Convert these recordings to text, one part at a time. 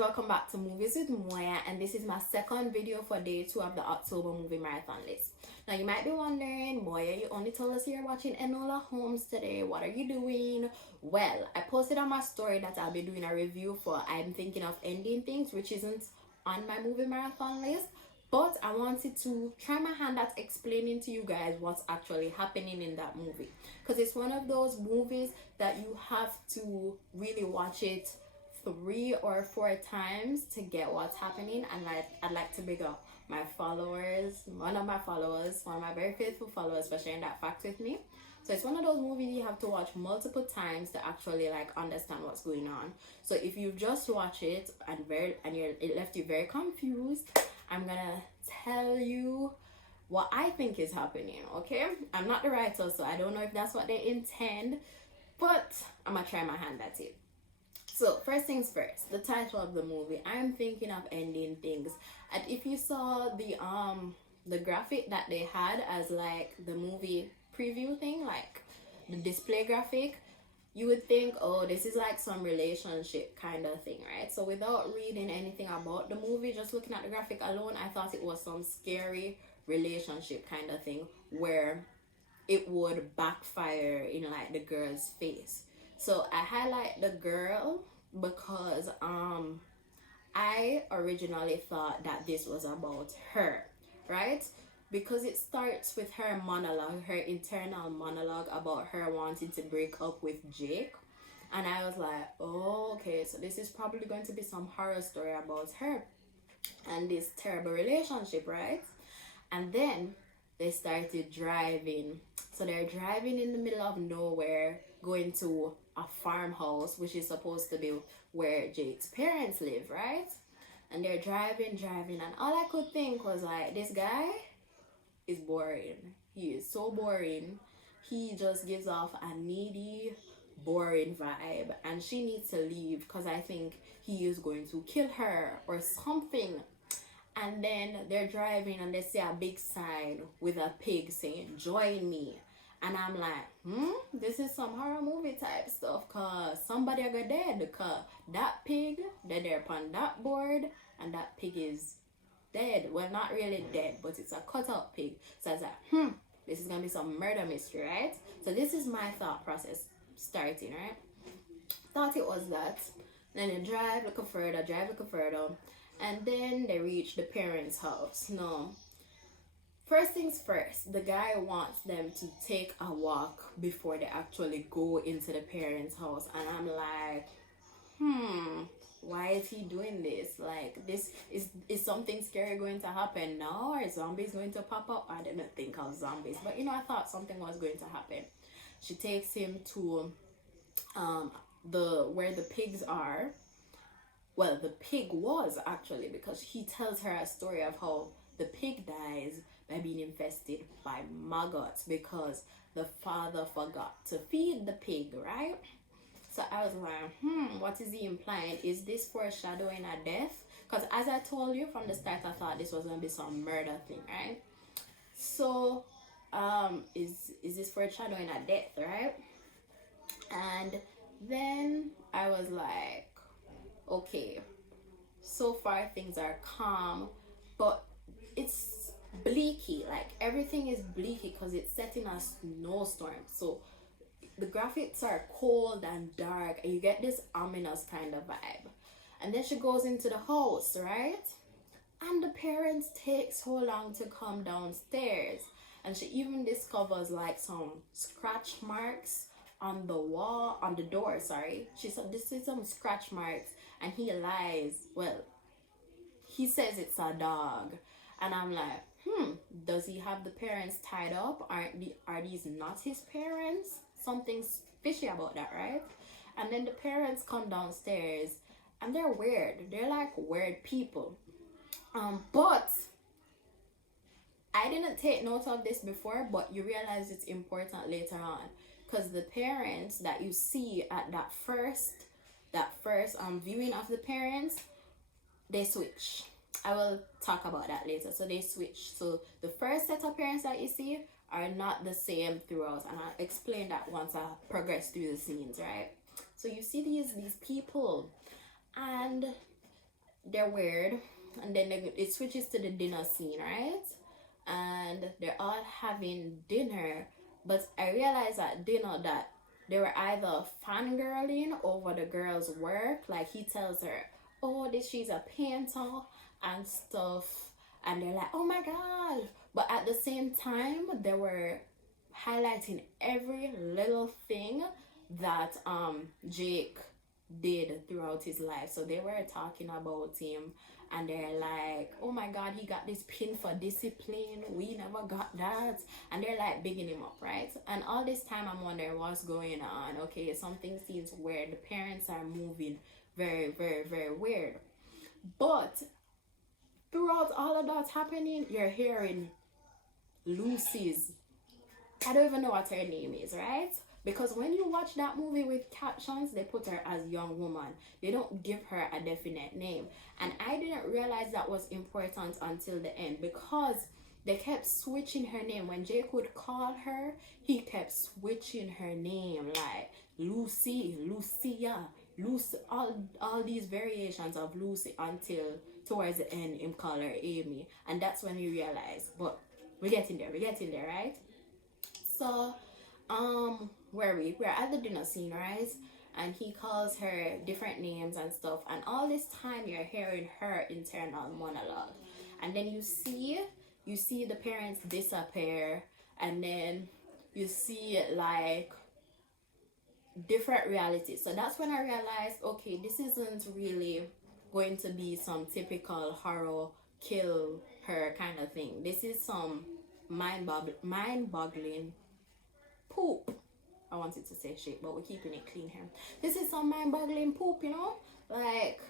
welcome back to Movies with Moya, and this is my second video for day 2 of the October movie marathon list. Now you might be wondering, Moya, you only told us you're watching Enola Holmes today. What are you doing? Well, I posted on my story that I'll be doing a review for I'm Thinking of Ending Things, which isn't on my movie marathon list, but I wanted to try my hand at explaining to you guys what's actually happening in that movie, because it's one of those movies that you have to really watch it 3 or 4 times to get what's happening. And I'd like to big up my followers, one of my very faithful followers, for sharing that fact with me. So it's one of those movies you have to watch multiple times to actually like understand what's going on. So if you just watch it and it left you very confused, I'm gonna tell you what I think is happening. Okay, I'm not the writer, so I don't know if that's what they intend, but I'm gonna try my hand at it. So first things first, the title of the movie, I'm Thinking of Ending Things. And if you saw the graphic that they had as like the movie preview thing, like the display graphic, you would think, oh, this is like some relationship kind of thing, right? So without reading anything about the movie, just looking at the graphic alone, I thought it was some scary relationship kind of thing where it would backfire in like the girl's face. So I highlight the girl because I originally thought that this was about her, right? Because it starts with her monologue, her internal monologue about her wanting to break up with Jake. And I was like, oh, okay, so this is probably going to be some horror story about her and this terrible relationship, right? And then they started driving. So they're driving in the middle of nowhere, going to a farmhouse, which is supposed to be where Jake's parents live, right? And they're driving, and all I could think was like, this guy is boring. He is so boring. He just gives off a needy, boring vibe, and she needs to leave because I think he is going to kill her or something. And then they're driving and they see a big sign with a pig saying, join me. And I'm like, this is some horror movie type stuff, cause somebody got dead, cause that pig, they're there upon that board, and that pig is dead. Well, not really dead, but it's a cutout pig. So I was like, this is gonna be some murder mystery, right? So this is my thought process starting, right? Thought it was that. Then they drive looking further, and then they reach the parents' house. No. First things first, the guy wants them to take a walk before they actually go into the parents' house. And I'm like, why is he doing this? Like, this is something scary going to happen now? Or zombies going to pop up? I didn't think of zombies, but you know, I thought something was going to happen. She takes him to where the pigs are. Well, the pig was actually, because he tells her a story of how the pig dies by being infested by maggots because the father forgot to feed the pig, right? So I was like, what is he implying? Is this foreshadowing a death? Because as I told you from the start, I thought this was going to be some murder thing, right? So, is this foreshadowing a death, right? And then I was like, okay, so far things are calm, but it's bleaky. Like, everything is bleaky because it's set in a snowstorm. So the graphics are cold and dark, and you get this ominous kind of vibe. And then she goes into the house, right? And the parents take so long to come downstairs. And she even discovers like some scratch marks on the wall, on the door, sorry. She said, this is some scratch marks. And he lies. Well, he says it's a dog. And I'm like, does he have the parents tied up? Are these not his parents? Something's fishy about that, right? And then the parents come downstairs and they're weird. They're like weird people. But I didn't take note of this before, but you realize it's important later on. Because the parents that you see at that first viewing of the parents, they switch. I will talk about that later. So they switch. So the first set of parents that you see are not the same throughout, and I'll explain that once I progress through the scenes, right? So you see these people, and they're weird, and then it switches to the dinner scene, right? And they're all having dinner, but I realized at dinner that they were either fangirling over the girl's work, like he tells her, oh, this she's a painter and stuff, and they're like, oh my god, but at the same time they were highlighting every little thing that Jake did throughout his life. So they were talking about him, and they're like, oh my god, he got this pin for discipline, we never got that, and they're like bigging him up, right? And all this time I'm wondering what's going on. Okay, something seems weird, the parents are moving very, very, very weird. But throughout all of that happening, you're hearing Lucy's, I don't even know what her name is, right? Because when you watch that movie with captions, they put her as young woman. They don't give her a definite name. And I didn't realize that was important until the end, because they kept switching her name. When Jake would call her, he kept switching her name, like Lucy, Lucia, Lucy, all these variations of Lucy, until towards the end him call her Amy. And that's when we realize, but we're getting there, right? So we're at the dinner scene, right? And he calls her different names and stuff, and all this time you're hearing her internal monologue. And then you see the parents disappear, and then you see like different realities. So that's when I realized, okay, this isn't really going to be some typical horror kill her kind of thing. This is some mind-boggling poop. I wanted to say shit, but we're keeping it clean here. This is some mind-boggling poop, you know? Like,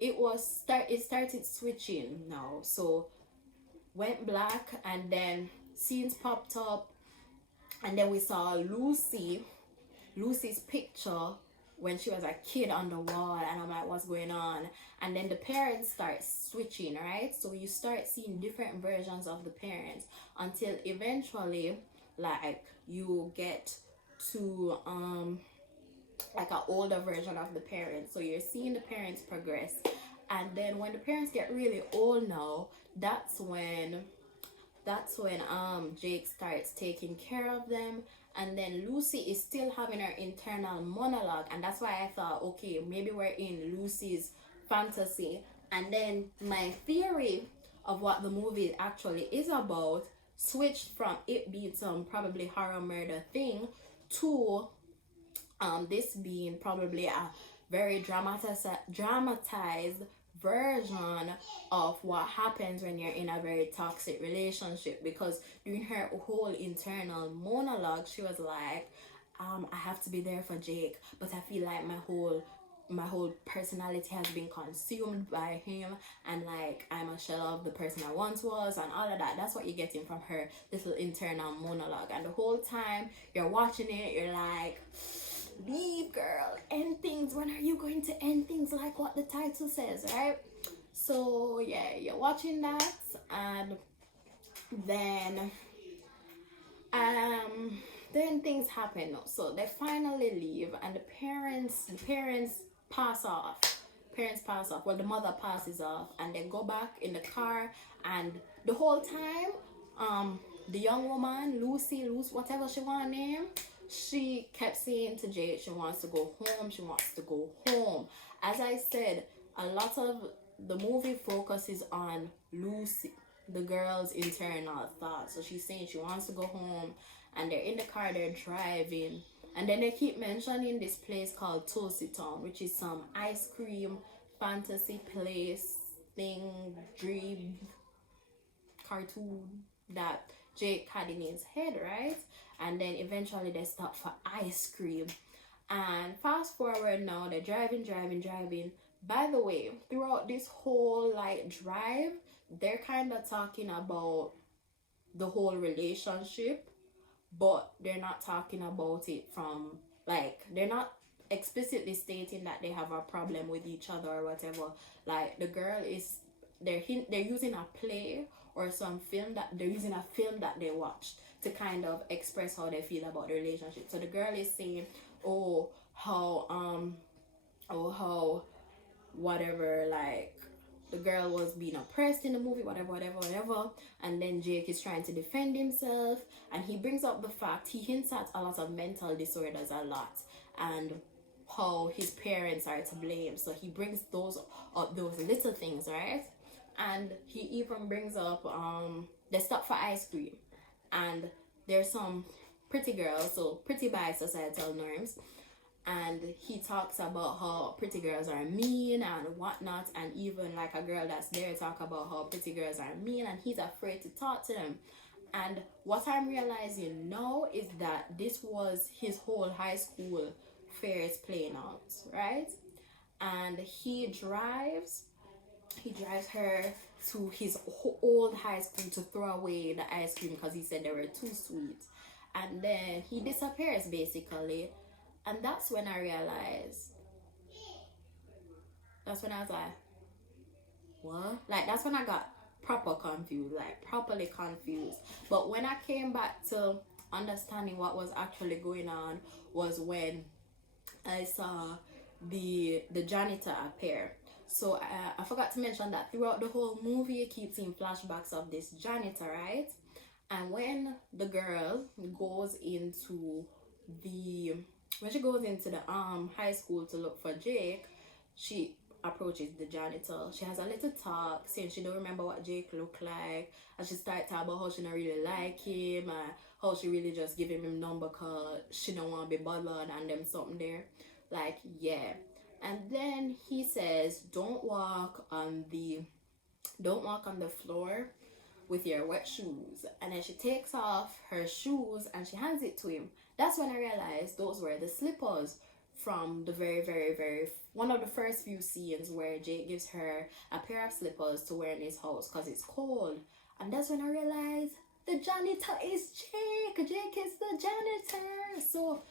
it started switching now. So went black, and then scenes popped up, and then we saw Lucy's picture when she was a kid on the wall, and I'm like, what's going on? And then the parents start switching, right? So you start seeing different versions of the parents, until eventually, like, you get to like an older version of the parents. So you're seeing the parents progress, and then when the parents get really old now, that's when Jake starts taking care of them. And then Lucy is still having her internal monologue, and that's why I thought, okay, maybe we're in Lucy's fantasy. And then my theory of what the movie actually is about switched from it being some probably horror murder thing to this being probably a very dramatized version of what happens when you're in a very toxic relationship. Because during her whole internal monologue, she was like, I have to be there for Jake, but I feel like my whole personality has been consumed by him, and like I'm a shell of the person I once was, and all of that. That's what you're getting from her little internal monologue. And the whole time you're watching it, you're like, leave, girl, end things. When are you going to end things, like what the title says, right? So yeah, you're watching that, and then things happen. So they finally leave, and the parents pass off. Well, the mother passes off, and they go back in the car, and the whole time the young woman, Lucy, whatever she want to name, she kept saying to Jade she wants to go home. As I said, a lot of the movie focuses on Lucy, the girl's internal thoughts. So she's saying she wants to go home, and they're in the car, they're driving, and then they keep mentioning this place called Tulsi Town, which is some ice cream fantasy place thing, dream cartoon that Jake had in his head, right? And then eventually they stop for ice cream. And fast forward now, they're driving. By the way, throughout this whole like drive, they're kind of talking about the whole relationship, but they're not talking about it from, like, they're not explicitly stating that they have a problem with each other or whatever. Like, the girl is, they're using a play or some film that they're using a film that they watched to kind of express how they feel about the relationship. So the girl is saying, how whatever, like, the girl was being oppressed in the movie, whatever. And then Jake is trying to defend himself, and he brings up the fact, he hints at a lot of mental disorders a lot, and how his parents are to blame. So he brings those up, those little things, right? And he even brings up they stop for ice cream, and there's some pretty girls, so pretty by societal norms, and he talks about how pretty girls are mean and whatnot, and even like a girl that's there talk about how pretty girls are mean, and he's afraid to talk to them. And what I'm realizing now is that this was his whole high school fairs playing out, right? And he drives her to his old high school to throw away the ice cream because he said they were too sweet, and then he disappears basically. And that's when I realized, that's when I was like, what? Like, that's when I got properly confused. But when I came back to understanding what was actually going on was when I saw the janitor appear. So I forgot to mention that throughout the whole movie you keep seeing flashbacks of this janitor, right? And when the girl goes into the high school to look for Jake, she approaches the janitor. She has a little talk saying she don't remember what Jake looked like, and she starts talking about how she don't really like him, and how she really just give him number cause she don't want to be bothered, and them something there. Like, yeah. And then he says, don't walk on the floor with your wet shoes. And then she takes off her shoes and she hands it to him. That's when I realized those were the slippers from the very one of the first few scenes where Jake gives her a pair of slippers to wear in his house because it's cold. And that's when I realized the janitor is Jake. Jake is the janitor. So,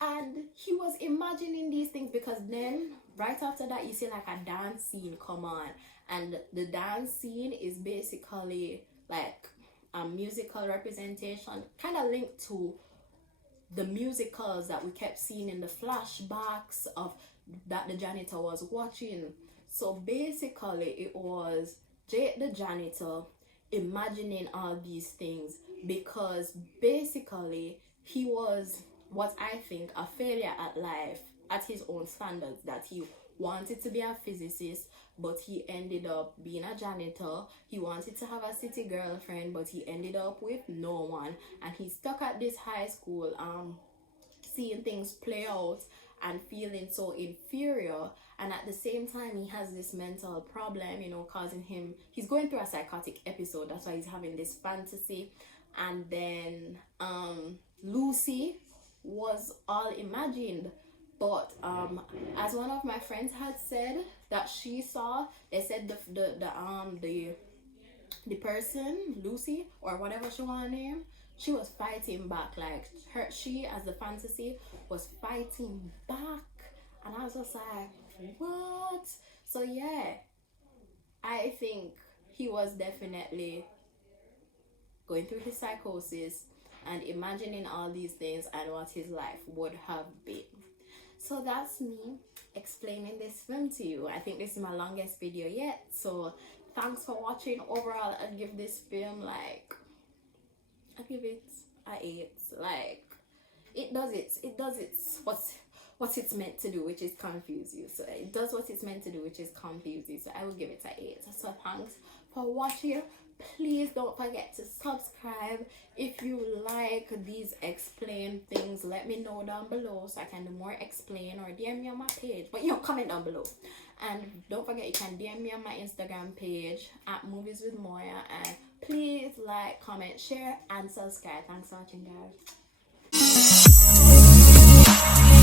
and he was imagining these things, because then right after that you see like a dance scene come on, and the dance scene is basically like a musical representation, kind of linked to the musicals that we kept seeing in the flashbacks of that the janitor was watching. So basically it was Jake the janitor imagining all these things, because basically he was, what I think, a failure at life at his own standards, that he wanted to be a physicist but he ended up being a janitor. He wanted to have a city girlfriend but he ended up with no one, and he's stuck at this high school seeing things play out and feeling so inferior, and at the same time he has this mental problem, you know, causing him, he's going through a psychotic episode, that's why he's having this fantasy. And then Lucy was all imagined, but as one of my friends had said that she saw, they said the person, Lucy or whatever she want to name, she was fighting back, like she as the fantasy was fighting back, and I was just like, what? So yeah, I think he was definitely going through his psychosis and imagining all these things and what his life would have been. So that's me explaining this film to you. I think this is my longest video yet, so thanks for watching. Overall, I'd give this film like, I give it a 8. Like, it does what it's meant to do, which is confuse you. So it does what it's meant to do, which is confuse you. So I will give it a 8. So thanks for watching. Please don't forget to subscribe. If you like these explain things, let me know down below so I can do more explain, or DM me on my page, but you know, comment down below. And don't forget, you can DM me on my Instagram page at Movies with Moya, and please like, comment, share and subscribe. Thanks for watching, guys.